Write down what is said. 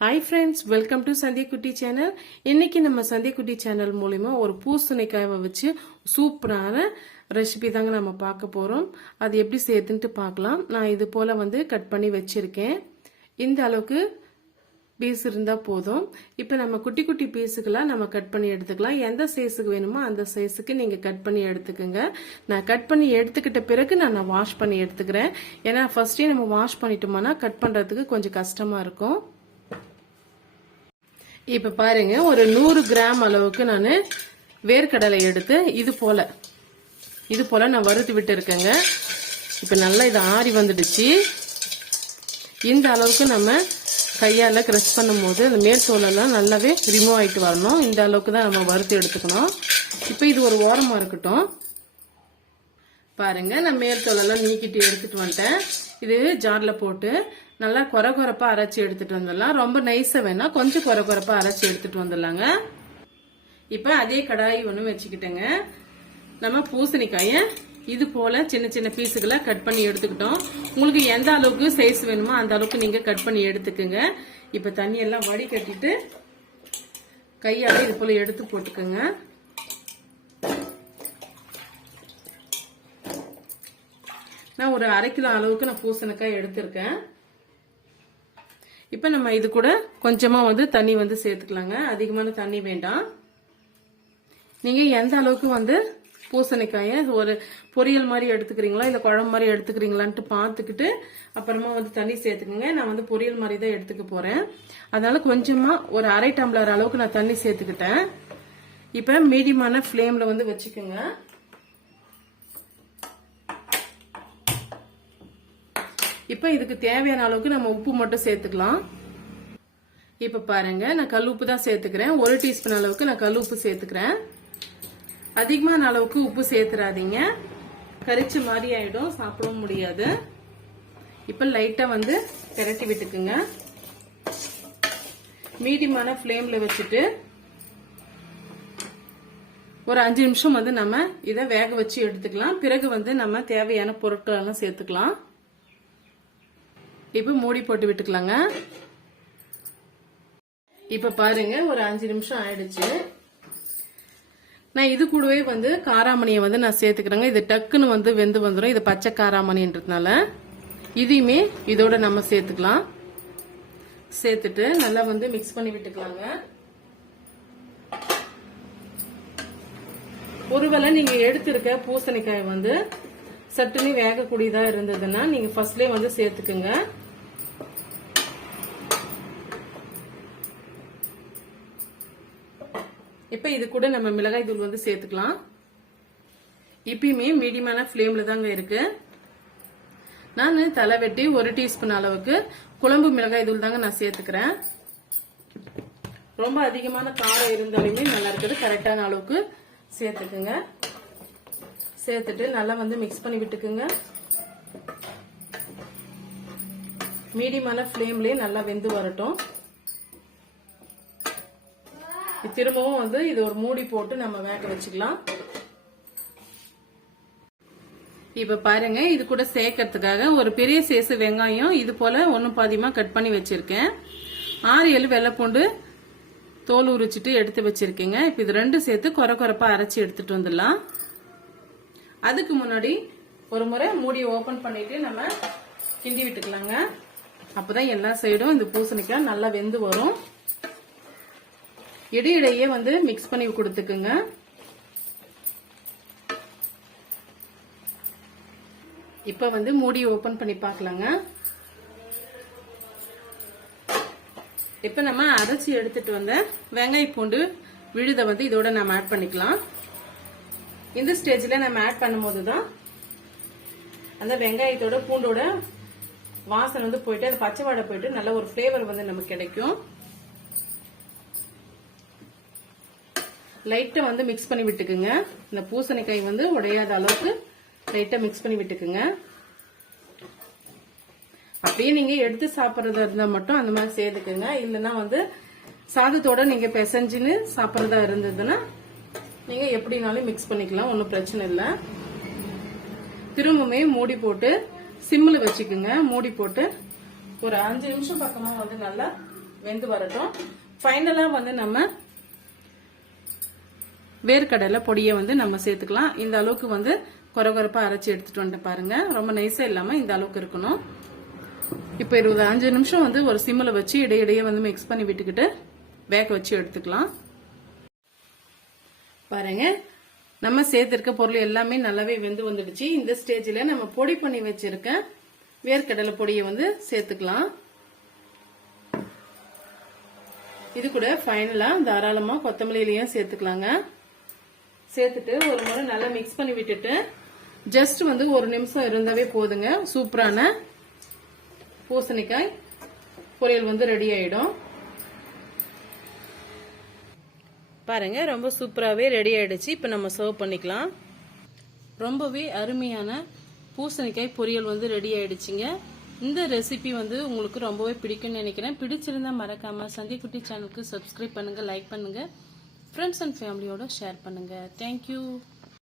Hi friends welcome to Sandhiyakutti channel இன்னைக்கு நம்ம Sandhiyakutty channel மூலிமா ஒரு பூசணிக்காயை வச்சு சூப்பரான ரெசிபி தாங்க நம்ம பார்க்க போகிறோம் அது எப்படி சேர்த்துன்ட்டு பார்க்கலாம். நான் இது போல் வந்து கட் பண்ணி வச்சுருக்கேன். இந்த அளவுக்கு பீஸ் இருந்தால் போதும். இப்போ நம்ம குட்டி குட்டி பீஸுக்கெல்லாம் நம்ம கட் பண்ணி எடுத்துக்கலாம். எந்த சைஸுக்கு வேணுமோ அந்த சைஸுக்கு நீங்கள் கட் பண்ணி எடுத்துக்கோங்க. நான் கட் பண்ணி எடுத்துக்கிட்ட பிறகு நான் நான் வாஷ் பண்ணி எடுத்துக்கிறேன். ஏன்னா ஃபர்ஸ்டே நம்ம வாஷ் பண்ணிட்டோம்னா கட் பண்ணுறதுக்கு கொஞ்சம் கஷ்டமாக இருக்கும். இப்போ பாருங்க ஒரு நூறு கிராம் அளவுக்கு நான் வேர்க்கடலை எடுத்து இது போல இது போல நான் வறுத்து விட்டு இருக்கேங்க இப்போ நல்லா இது ஆறி வந்துடுச்சு. இந்த அளவுக்கு நம்ம கையால் க்ரெஷ் பண்ணும்போது அந்த மேற்தோலெல்லாம் நல்லாவே ரிமூவ் ஆகிட்டு வரணும். இந்த அளவுக்கு தான் நம்ம வறுத்து எடுத்துக்கணும். இப்போ இது ஒரு ஓரமாக இருக்கட்டும். பாருங்க நான் மேற்தோலெல்லாம் நீக்கிட்டு எடுத்துட்டு வந்துட்டேன். இது ஜாரில் போட்டு நல்லா குறை குறைப்பா அரைச்சி எடுத்துகிட்டு வந்துடலாம். ரொம்ப நைஸாக வேணால் கொஞ்சம் குறை குறைப்பா அரைச்சி எடுத்துகிட்டு வந்துடலாங்க. இப்போ அதே கடாயி ஒன்று வச்சுக்கிட்டேங்க. நம்ம பூசணிக்காயை இது போல் சின்ன சின்ன பீஸுகளை கட் பண்ணி எடுத்துக்கிட்டோம். உங்களுக்கு எந்த அளவுக்கு சைஸ் வேணுமோ அந்த அளவுக்கு நீங்கள் கட் பண்ணி எடுத்துக்கோங்க. இப்போ தண்ணியெல்லாம் வடிகட்டிட்டு கையால் இது போல் எடுத்து போட்டுக்கோங்க. நான் ஒரு அரை கிலோ அளவுக்கு நான் பூசணிக்காய் எடுத்திருக்கேன். இப்போ நம்ம இது கூட கொஞ்சமா வந்து தண்ணி வந்து சேர்த்துக்கலாங்க. அதிகமான தண்ணி வேண்டாம். நீங்க எந்த அளவுக்கு வந்து பூசணிக்காய ஒரு பொரியல் மாதிரி எடுத்துக்கிறீங்களா இல்ல குழம்பு மாதிரி எடுத்துக்கிறீங்களான்ட்டு பார்த்துக்கிட்டு அப்புறமா வந்து தண்ணி சேர்த்துக்குங்க. நான் வந்து பொரியல் மாதிரி தான் எடுத்துக்க போறேன். அதனால கொஞ்சமா ஒரு அரை டம்ளர் அளவுக்கு நான் தண்ணி சேர்த்துக்கிட்டேன். இப்ப மீடியமான ஃப்ளேமில் வந்து வச்சுக்கோங்க. இப்போ இதுக்கு தேவையான அளவுக்கு நம்ம உப்பு மட்டும் சேர்த்துக்கலாம். இப்போ பாருங்க நான் கல் உப்பு தான் சேர்த்துக்கிறேன். ஒரு டீஸ்பூன் அளவுக்கு நான் கல் உப்பு சேர்த்துக்கிறேன். அதிகமான அளவுக்கு உப்பு சேர்த்துறாதீங்க. கரிச்ச மாதிரி ஆயிடும் சாப்பிடவும் முடியாது. இப்போ லைட்டாக வந்து திரட்டி விட்டுக்குங்க. மீடியமான ஃப்ளேமில் வச்சுட்டு ஒரு அஞ்சு நிமிஷம் வந்து நம்ம இதை வேக வச்சு எடுத்துக்கலாம். பிறகு வந்து நம்ம தேவையான பொருட்கள் எல்லாம் சேர்த்துக்கலாம். இப்போ மூடி போட்டு விட்டுக்கலாங்க. இப்போ பாருங்க ஒரு அஞ்சு நிமிஷம் ஆயிடுச்சு. நான் இது கூடவே வந்து காராமணியை வந்து நான் சேர்த்துக்கிறேங்க. இது டக்குன்னு வந்து வெந்து வந்துடும் இது பச்சை காராமணின்றதுனால இதையுமே இதோட நம்ம சேர்த்துக்கலாம். சேர்த்துட்டு நல்லா வந்து மிக்ஸ் பண்ணி விட்டுக்கலாங்க. ஒருவேளை நீங்க எடுத்திருக்க பூசணிக்காய் வந்து சட்டுன்னு வேகக்கூடியதா இருந்ததுன்னா நீங்க ஃபர்ஸ்ட்லயே வந்து சேர்த்துக்குங்க. இப்ப இது கூட நம்ம மிளகாய் தூள் வந்து சேர்த்துக்கலாம். இப்பயுமே மீடியமான ஃப்ளேமில் தாங்க இருக்கு. நான் தலை வெட்டி ஒரு டீஸ்பூன் அளவுக்கு குழம்பு மிளகாய் தூள் தாங்க நான் சேர்த்துக்கிறேன். ரொம்ப அதிகமான காரம் இருந்தாலுமே நல்லா இருக்குது. கரெக்டான அளவுக்கு சேர்த்துக்குங்க. சேர்த்துட்டு நல்லா வந்து மிக்ஸ் பண்ணி விட்டுக்குங்க. மீடியமான ஃப்ளேம்லயே நல்லா வெந்து வரட்டும். திரும்பவும் வந்து இது ஒரு மூடி போட்டு நம்ம வேக வச்சுக்கலாம். இப்ப பாருங்க இது கூட சேர்க்கறதுக்காக ஒரு பெரிய சேசு வெங்காயம் இது போல ஒன்னு பாதியமா கட் பண்ணி வச்சிருக்கேன். ஆறு ஏழு வெள்ளைப்பூண்டு தோல் உரிச்சிட்டு எடுத்து வச்சிருக்கேங்க. இப்ப இது ரெண்டும் சேர்த்து குறை குறைப்பா அரைச்சி எடுத்துட்டு வந்துடலாம். அதுக்கு முன்னாடி ஒரு முறை மூடி ஓபன் பண்ணிட்டு நம்ம கிண்டி விட்டுக்கலாங்க. அப்பதான் எல்லா சைடும் இந்த பூசணிக்காய் நல்லா வெந்து வரும். இடையிடையே வந்து மிக்ஸ் பண்ணி கொடுத்துக்குங்க. இப்ப வந்து மூடி ஓபன் பண்ணி பார்க்கலாங்க. இப்ப நம்ம அரைச்சி எடுத்துட்டு வந்த வெங்காய பூண்டு விழுத வந்து இதோட நம்ம ஆட் பண்ணிக்கலாம். இந்த ஸ்டேஜில் நம்ம ஆட் பண்ணும்போது தான் அந்த வெங்காயத்தோட பூண்டோட வாசனை வந்து போயிட்டு அது பச்சை வாடை போயிட்டு நல்ல ஒரு ஃப்ளேவர் வந்து நமக்கு கிடைக்கும். லைட்டை வந்து மிக்ஸ் பண்ணி விட்டுக்குங்க. இந்த பூசணிக்காய் வந்து உடையாத அளவுக்கு லைட்டை மிக்ஸ் பண்ணி விட்டுக்குங்க. அப்படியே நீங்க எடுத்து சாப்பிட்றதா இருந்தால் மட்டும் அந்த மாதிரி சேர்த்துக்குங்க. இல்லைன்னா வந்து சாதத்தோட நீங்க பிசைஞ்சின்னு சாப்பிட்றதா இருந்ததுன்னா நீங்க எப்படினாலும் மிக்ஸ் பண்ணிக்கலாம் ஒன்றும் பிரச்சனை இல்லை. திரும்பவுமே மூடி போட்டு சிம்மில் வச்சுக்குங்க. மூடி போட்டு ஒரு அஞ்சு நிமிஷம் பக்கமாக வந்து நல்லா வெந்து வரட்டும். ஃபைனலாக வந்து நம்ம வேர்க்கடலை பொடியை வந்து நம்ம சேர்த்துக்கலாம். இந்த அளவுக்கு வந்து குறகுறப்பாக அரைச்சி எடுத்துட்டு வந்துட்டு பாருங்க. ரொம்ப நைஸாக இல்லாமல் இந்த அளவுக்கு இருக்கணும். இப்போ இருபது அஞ்சு நிமிஷம் வந்து ஒரு சிம்மில் வச்சு இடையிடையே வந்து மிக்ஸ் பண்ணி விட்டுக்கிட்டு வேக வச்சு எடுத்துக்கலாம். பாருங்க. நம்ம சேர்த்திருக்க பொருள் எல்லாமே நல்லாவே வெந்து வந்துடுச்சு. இந்த ஸ்டேஜில் நம்ம பொடி பண்ணி வச்சிருக்க வேர்க்கடலை பொடியை வந்து சேர்த்துக்கலாம். இது கூட ஃபைனலாக தாராளமாக கொத்தமல்லியிலையும் சேர்த்துக்கலாங்க. சேர்த்துட்டு ஒரு முறை நல்லா மிக்ஸ் பண்ணி விட்டுட்டு ஜஸ்ட் வந்து ஒரு நிமிஷம் இருந்தாவே போதுங்க. சூப்பரான பூசணிக்காய் பொரியல் வந்து ரெடி ஆயிடும். பாருங்க ரொம்ப சூப்பராகவே ரெடி ஆயிடுச்சு. இப்போ நம்ம சர்வ் பண்ணிக்கலாம். ரொம்பவே அருமையான பூசணிக்காய் பொரியல் வந்து ரெடி ஆயிடுச்சுங்க. இந்த ரெசிபி வந்து உங்களுக்கு ரொம்பவே பிடிக்கும்னு நினைக்கிறேன். பிடிச்சிருந்தா மறக்காம சந்திக்குட்டி சேனலுக்கு சப்ஸ்கிரைப் பண்ணுங்க லைக் பண்ணுங்க. ஃப்ரெண்ட்ஸ் அண்ட் ஃபேமிலியோட ஷேர் பண்ணுங்க. Thank you